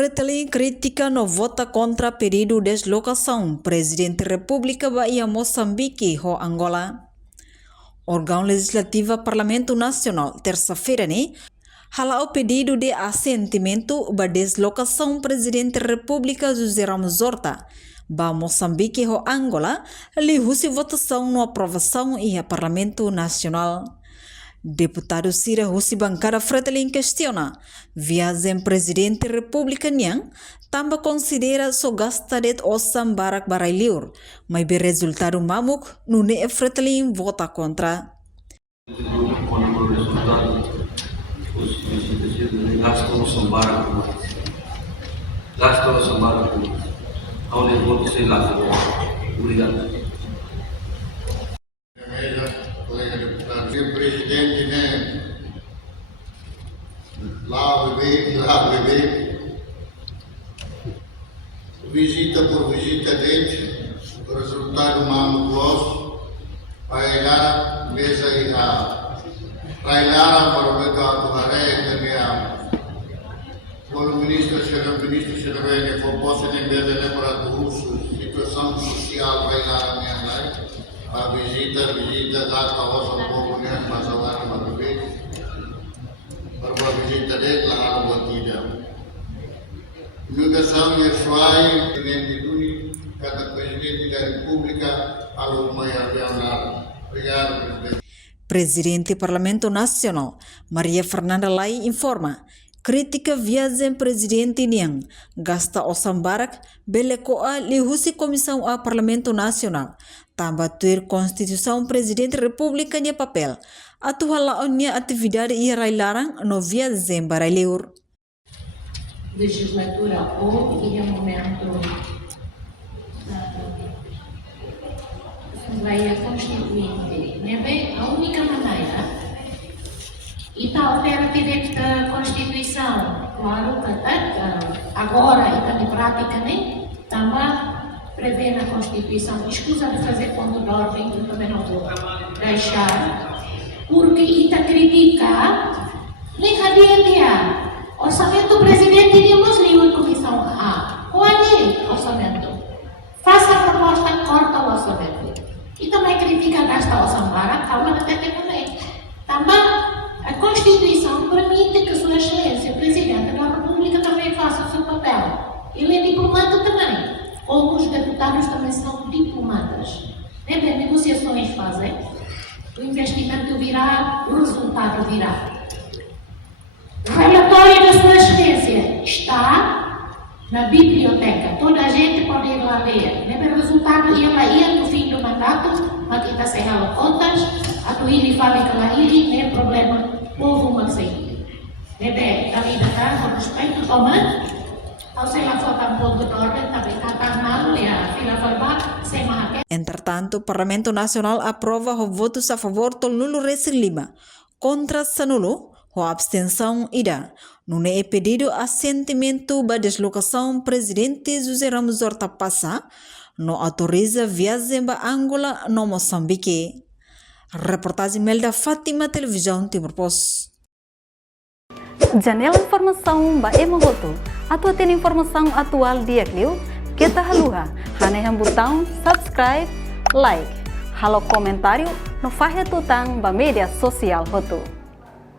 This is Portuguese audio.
Fretilin critica no vota contra pedido deslocação Presidente República Bahia Moçambique ho Angola. Órgão Legislativo Parlamento Nacional, terça-feira, halau pedido de assentimento para deslocação Presidente República José Ramos Horta ba Moçambique ho Angola, lihusi votação no aprovação e a Parlamento Nacional. Deputado Cira Husi Bancada Fretilin questiona viagem Presidente República Niang também considera so gasta det osam barak barai liur, mas be resultado mamuk nune Fretilin vota contra. Gastam sambarak ao levou sei lá. Obrigado. O presidente lá bebê, visita por visita dele, o resultado mamo close, para lá mesa e para lá para o mercado quando o ministro será bem composto em vez de para a situação social para lá a visita gasta o pouco mas agora para ver para a visita dele lá no batida educação e suai presidente cada presidente da República algo maior obrigado presidente. Presidente do Parlamento Nacional Maria Fernanda Lai informa crítica viagem Presidente Niang gasta osam barak belekoa lihusi Comissão a Parlamento Nacional tambah ter Constituição Presidente República nya papel atuhalaonnya atividade e larang no viagem baralheur. Legislatura ou e é momento Assembleia Constituinte, não é bem a única maneira e está alternativa da Constituição, claro que agora e também praticamente também prevê na Constituição, escusa de fazer ponto de ordem, eu também não vou deixar, porque está critica nem havia orçamento do presidente e não livre comissão A. Qual é o orçamento? Faça a proposta, corta o orçamento. E também critica gasta o Sambara, calma até também. Também a Constituição permite que Sua Excelência, o Presidente da República, também faça o seu papel. Ele é diplomata também. Como os deputados também são diplomatas. Bem, negociações fazem, o investimento virá, o resultado virá. O relatório da Sua Excelência está na biblioteca. Toda a gente pode ir lá ler. O resultado ia no fim do mandato, aqui está sem ela contas, a tua ilha fábrica lá ilha, nem problema, povo Marseille. Bem, a vida está com respeito, toma. Entretanto, o Parlamento Nacional aprova o votos a favor do nulo resilima, contra sanulo, a abstenção ida. Não é pedido assentimento para deslocação Presidente José Ramos Horta passa, não autoriza viagem para Angola no Moçambique. Reportagem Melda Fátima, Televisão Timor-Post. Janela informação ba emogoto. Atua tem informação atual dia kliu. Kita haluha. Haneham botão subscribe, like. Halo comentário no fahe tutang ba media sosial hotu.